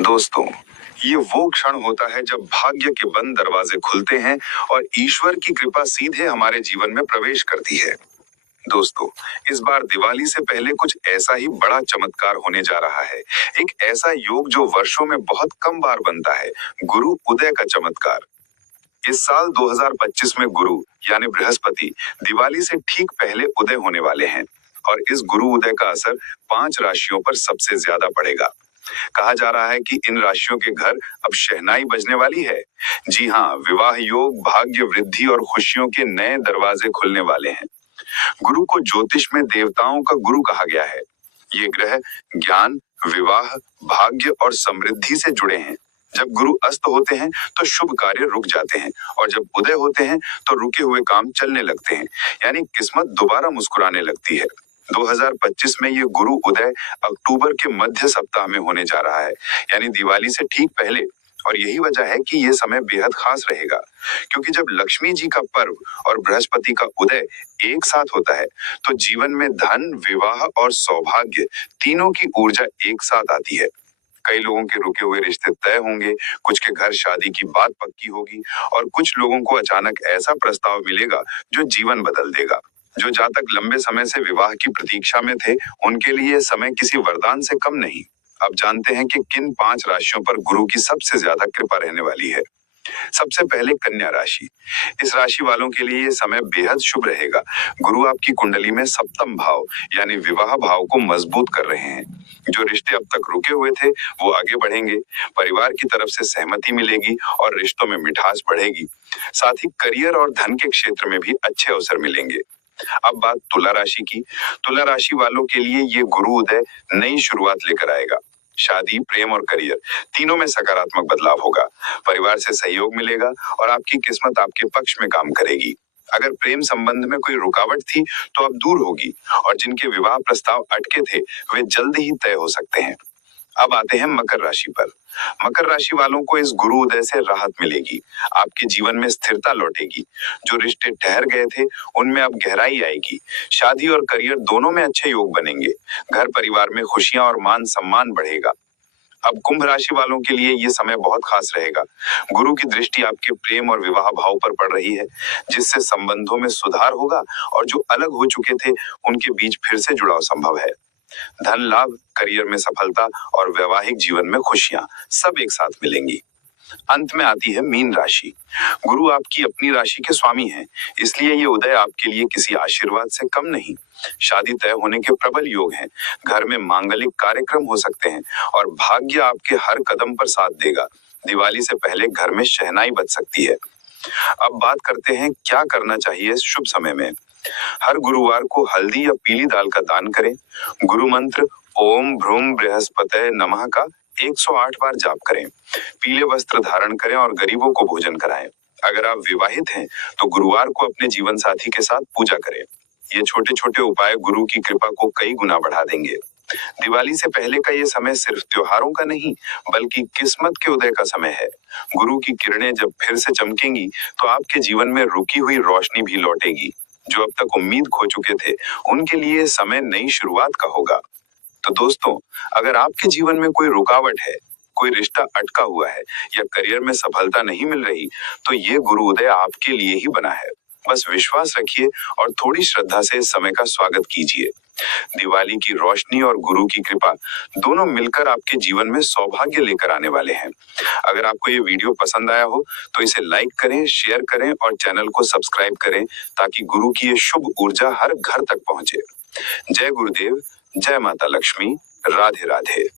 दोस्तों, ये वो क्षण होता है जब भाग्य के बंद दरवाजे खुलते हैं और ईश्वर की कृपा सीधे हमारे जीवन में प्रवेश करती है। दोस्तों, इस बार दिवाली से पहले कुछ ऐसा ही बड़ा चमत्कार होने जा रहा है। एक ऐसा योग जो वर्षों में बहुत कम बार बनता है, गुरु उदय का चमत्कार। इस साल 2025 में गुरु यानी बृहस्पति दिवाली से ठीक पहले उदय होने वाले हैं और इस गुरु उदय का असर 5 राशियों पर सबसे ज्यादा पड़ेगा। कहा जा रहा है कि इन राशियों के घर अब शहनाई बजने वाली है। जी हाँ, विवाह योग, भाग्य वृद्धि और खुशियों के नए दरवाजे खुलने वाले हैं। गुरु को ज्योतिष में देवताओं का गुरु कहा गया है। ये ग्रह ज्ञान, विवाह, भाग्य और समृद्धि से जुड़े हैं। जब गुरु अस्त होते हैं तो शुभ कार्य रुक जाते हैं और जब उदय होते हैं तो रुके हुए काम चलने लगते हैं, यानी किस्मत दोबारा मुस्कुराने लगती है। 2025 में ये गुरु उदय अक्टूबर के मध्य सप्ताह में होने जा रहा है, यानी दिवाली से ठीक पहले। और यही वजह है कि ये समय बेहद खास रहेगा, क्योंकि जब लक्ष्मी जी का पर्व और बृहस्पति का उदय एक साथ होता है तो जीवन में धन, विवाह और सौभाग्य तीनों की ऊर्जा एक साथ आती है। कई लोगों के रुके हुए रिश्ते तय होंगे, कुछ के घर शादी की बात पक्की होगी और कुछ लोगों को अचानक ऐसा प्रस्ताव मिलेगा जो जीवन बदल देगा। जो जातक लंबे समय से विवाह की प्रतीक्षा में थे, उनके लिए यह समय किसी वरदान से कम नहीं। अब जानते हैं कि किन 5 राशियों पर गुरु की सबसे ज्यादा कृपा रहने वाली है। सबसे पहले कन्या राशि। इस राशि वालों के लिए ये समय बेहद शुभ रहेगा। गुरु आपकी कुंडली में सप्तम भाव यानी विवाह भाव को मजबूत कर रहे हैं। जो रिश्ते अब तक रुके हुए थे वो आगे बढ़ेंगे, परिवार की तरफ से सहमति मिलेगी और रिश्तों में मिठास बढ़ेगी। साथ ही करियर और धन के क्षेत्र में भी अच्छे अवसर मिलेंगे। अब बात तुला राशि की। तुला राशि वालों के लिए ये गुरु उदय नई शुरुआत लेकर आएगा। शादी, प्रेम और करियर तीनों में सकारात्मक बदलाव होगा। परिवार से सहयोग मिलेगा और आपकी किस्मत आपके पक्ष में काम करेगी। अगर प्रेम संबंध में कोई रुकावट थी तो अब दूर होगी और जिनके विवाह प्रस्ताव अटके थे वे जल्द ही तय हो सकते हैं। अब आते हैं मकर राशि पर। मकर राशि वालों को इस गुरु उदय से राहत मिलेगी। आपके जीवन में स्थिरता लौटेगी। जो रिश्ते ठहर गए थे उनमें अब गहराई आएगी। शादी और करियर दोनों में अच्छे योग बनेंगे। घर परिवार में खुशियां और मान सम्मान बढ़ेगा। अब कुंभ राशि वालों के लिए ये समय बहुत खास रहेगा। गुरु की दृष्टि आपके प्रेम और विवाह भाव पर पड़ रही है, जिससे संबंधों में सुधार होगा और जो अलग हो चुके थे उनके बीच फिर से जुड़ाव संभव है। धन लाभ, करियर में सफलता और वैवाहिक जीवन में खुशियां सब एक साथ मिलेंगी। अंत में आती है मीन राशि। गुरु आपकी अपनी राशि के स्वामी हैं, इसलिए ये उदय आपके लिए किसी आशीर्वाद से कम नहीं। शादी तय होने के प्रबल योग हैं। घर में मांगलिक कार्यक्रम हो सकते हैं और भाग्य आपके हर कदम पर साथ देगा। दिवाली से पहले घर में शहनाई बज सकती है। अब बात करते हैं क्या करना चाहिए इस शुभ समय में। हर गुरुवार को हल्दी या पीली दाल का दान करें। गुरु मंत्र ओम भ्रूम बृहस्पतये नमः का 108 बार जाप करें। पीले वस्त्र धारण करें और गरीबों को भोजन कराएं। अगर आप विवाहित हैं तो गुरुवार को अपने जीवन साथी के साथ पूजा करें। ये छोटे छोटे उपाय गुरु की कृपा को कई गुना बढ़ा देंगे। दिवाली से पहले का ये समय सिर्फ त्योहारों का नहीं, बल्कि किस्मत के उदय का समय है। गुरु की किरणें जब फिर से चमकेंगी तो आपके जीवन में रुकी हुई रोशनी भी लौटेगी। जो अब तक उम्मीद खो चुके थे उनके लिए समय नई शुरुआत का होगा। तो दोस्तों, अगर आपके जीवन में कोई रुकावट है, कोई रिश्ता अटका हुआ है या करियर में सफलता नहीं मिल रही, तो ये गुरु उदय आपके लिए ही बना है। बस विश्वास रखिए और थोड़ी श्रद्धा से इस समय का स्वागत कीजिए। दिवाली की रोशनी और गुरु की कृपा दोनों मिलकर आपके जीवन में सौभाग्य लेकर आने वाले हैं। अगर आपको ये वीडियो पसंद आया हो तो इसे लाइक करें, शेयर करें और चैनल को सब्सक्राइब करें, ताकि गुरु की ये शुभ ऊर्जा हर घर तक पहुंचे। जय गुरुदेव, जय माता लक्ष्मी, राधे राधे।